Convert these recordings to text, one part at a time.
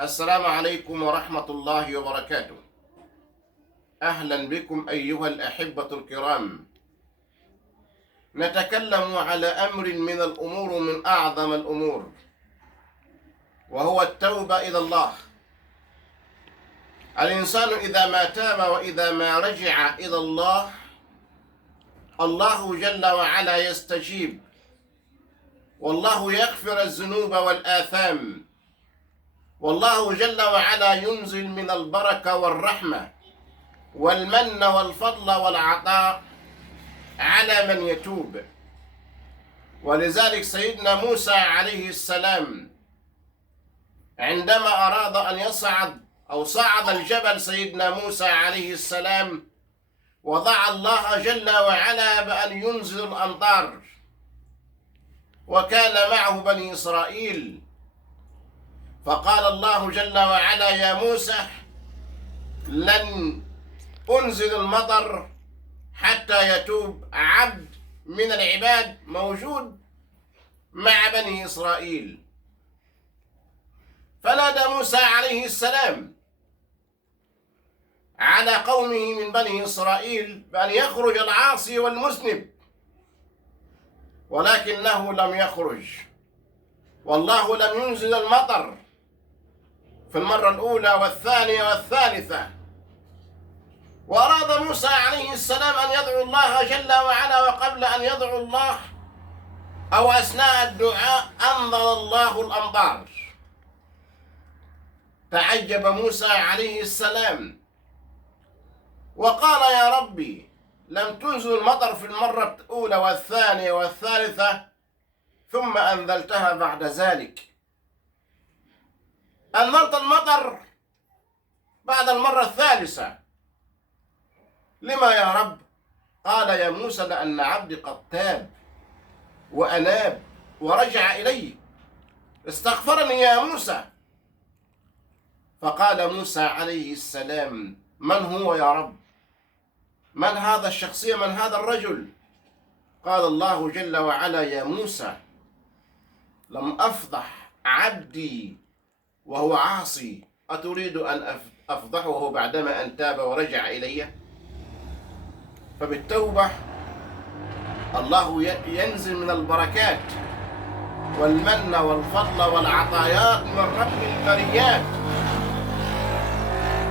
السلام عليكم ورحمة الله وبركاته. أهلا بكم أيها الأحبة الكرام. نتكلم على أمر من الأمور من أعظم الأمور، وهو التوبة إلى الله. الإنسان إذا ما تاب وإذا ما رجع إلى الله، الله جل وعلا يستجيب، والله يغفر الذنوب والآثام، والله جل وعلا ينزل من البركة والرحمة والمن والفضل والعطاء على من يتوب. ولذلك سيدنا موسى عليه السلام عندما أراد أن يصعد أو صعد الجبل، سيدنا موسى عليه السلام وضع الله جل وعلا بأن ينزل الأمطار، وكان معه بني إسرائيل، فقال الله جل وعلا: يا موسى لن أنزل المطر حتى يتوب عبد من العباد موجود مع بني إسرائيل. فنادى موسى عليه السلام على قومه من بني إسرائيل بأن يخرج العاصي والمذنب، ولكنه لم يخرج، والله لم ينزل المطر في المرة الأولى والثانية والثالثة. وأراد موسى عليه السلام أن يدعو الله جل وعلا، وقبل أن يدعو الله أو أثناء الدعاء أنزل الله الأمطار. تعجب موسى عليه السلام وقال: يا ربي، لم تنزل المطر في المرة الأولى والثانية والثالثة، ثم أنزلتها بعد ذلك. أنزلت المطر بعد المرة الثالثة، لما يا رب؟ قال: يا موسى لأن عبدي قد تاب وأناب ورجع إلي، استغفرني يا موسى. فقال موسى عليه السلام: من هو يا رب؟ من هذا الشخصية؟ من هذا الرجل؟ قال الله جل وعلا: يا موسى، لم أفضح عبدي وهو عاصي، أتريد أن أفضحه بعدما أن تاب ورجع إلي؟ فبالتوبة الله ينزل من البركات والمن والفضل والعطايات من رب البريات.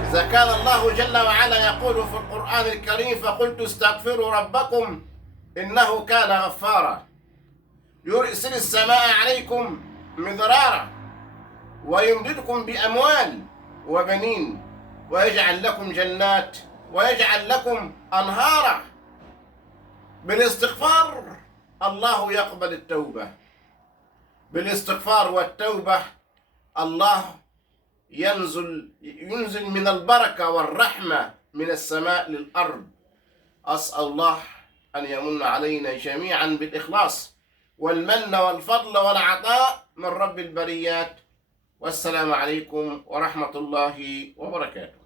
إذا كان الله جل وعلا يقول في القرآن الكريم: فقلت استغفروا ربكم إنه كان غفارا، يرسل السماء عليكم مدرارا ويمددكم بأموال وبنين ويجعل لكم جنات ويجعل لكم أنهارا. بالاستغفار الله يقبل التوبة، بالاستغفار والتوبة الله ينزل من البركة والرحمة من السماء للأرض. أسأل الله أن يمن علينا جميعا بالإخلاص والمن والفضل والعطاء من رب البريات. والسلام عليكم ورحمة الله وبركاته.